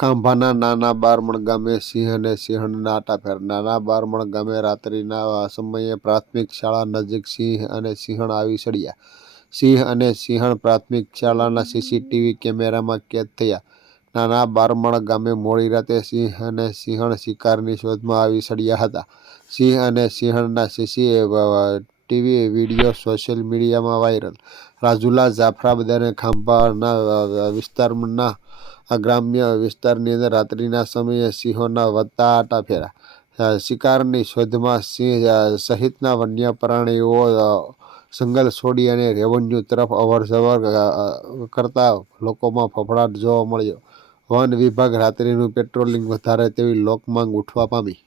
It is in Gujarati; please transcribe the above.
ખાંભાના નાના બારમણ ગામે સિંહ અને સિંહણના આટાફેર. નાના બારમણ ગામે રાત્રિના સમયે પ્રાથમિક શાળા નજીક સિંહ અને સિંહણ આવી સળ્યા. સિંહ અને સિંહણ પ્રાથમિક શાળાના સીસીટીવી કેમેરામાં કેદ થયા. નાના બારમણ ગામે મોડી રાતે સિંહ અને સિંહણ શિકારની શોધમાં આવી સળ્યા હતા. સિંહ અને સિંહણના સીસીટીવી વિડીયો સોશિયલ મીડિયામાં વાયરલ. રાજુલા, જાફરાબાદ અને ખાંભાના વિસ્તારના ગ્રામ્ય વિસ્તારની અંદર રાત્રિના સમયે સિંહોના વધતા આટાફેરા. શિકારની શોધમાં સિંહ સહિતના વન્ય પ્રાણીઓ જંગલ છોડી અને રેવન્યુ તરફ અવરજવર કરતા લોકોમાં ફફડાટ જોવા મળ્યો. વન વિભાગ રાત્રિનું પેટ્રોલિંગ વધારે તેવી લોકમાંગ ઉઠવા પામી.